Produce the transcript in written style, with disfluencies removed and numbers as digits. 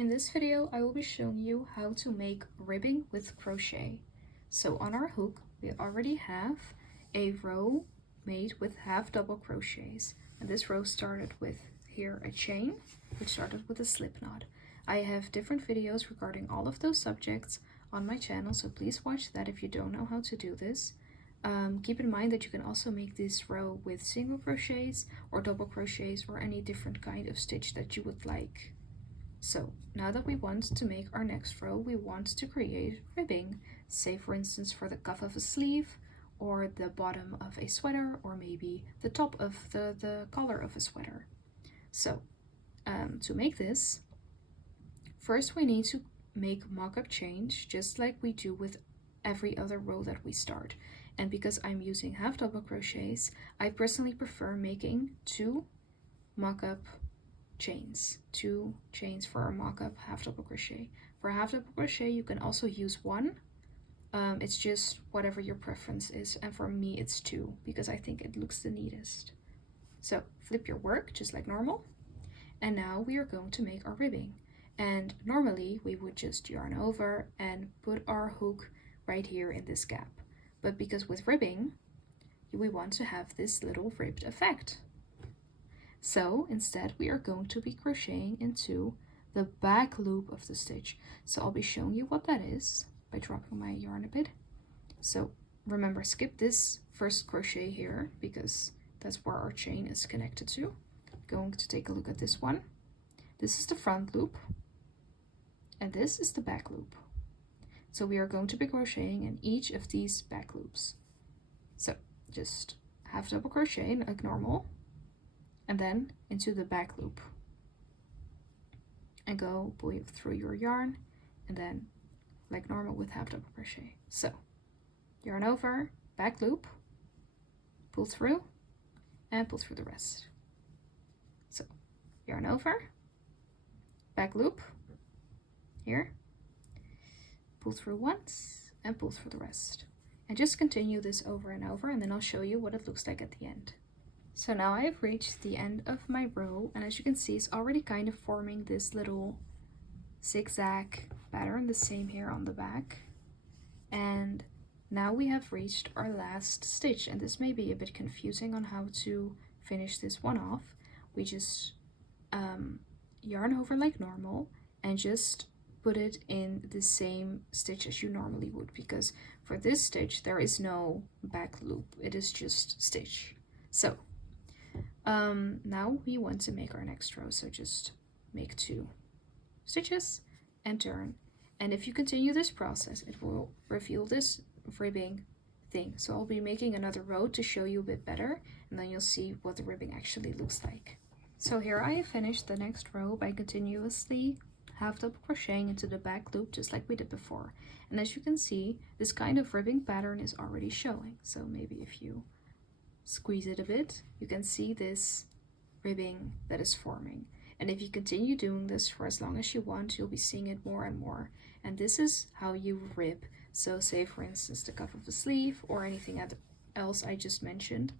In this video, I will be showing you how to make ribbing with crochet. So on our hook, we already have a row made with half double crochets. And this row started with here a chain, which started with a slip knot. I have different videos regarding all of those subjects on my channel, so please watch that if you don't know how to do this. Keep in mind that you can also make this row with single crochets or double crochets or any different kind of stitch that you would like. So now that we want to make our next row, we want to create ribbing, say for instance for the cuff of a sleeve or the bottom of a sweater or maybe the top of the collar of a sweater. So to make this, first we need to make mock-up chains just like we do with every other row that we start. And because I'm using half double crochets, I personally prefer making two mock-up chains, two chains for a mock-up half double crochet. For a half double crochet you can also use one. It's just whatever your preference is, and for me it's two because I think it looks the neatest. So flip your work just like normal, and now we are going to make our ribbing. And normally we would just yarn over and put our hook right here in this gap, but because with ribbing we want to have this little ribbed effect. So instead we are going to be crocheting into the back loop of the stitch. So I'll be showing you what that is by dropping my yarn a bit. So remember, skip this first crochet here because that's where our chain is connected to. Going to take a look at this one. This is the front loop and this is the back loop. So we are going to be crocheting in each of these back loops. So just half double crochet like normal, and then into the back loop and go through your yarn, and then like normal with half double crochet. So yarn over, back loop, pull through and pull through the rest. So yarn over, back loop here, pull through once and pull through the rest, and just continue this over and over, and then I'll show you what it looks like at the end. So now I have reached the end of my row, and as you can see, it's already kind of forming this little zigzag pattern, the same here on the back. And now we have reached our last stitch, and this may be a bit confusing on how to finish this one off. We just yarn over like normal and just put it in the same stitch as you normally would, because for this stitch there is no back loop, it is just stitch. So now we want to make our next row, so just make 2 stitches and turn, and if you continue this process it will reveal this ribbing thing. So I'll be making another row to show you a bit better, and then you'll see what the ribbing actually looks like. So here I have finished the next row by continuously half double crocheting into the back loop just like we did before, and as you can see this kind of ribbing pattern is already showing. So maybe if you squeeze it a bit, you can see this ribbing that is forming, and if you continue doing this for as long as you want, you'll be seeing it more and more. And this is how you rib. So say for instance the cuff of a sleeve or anything else I just mentioned.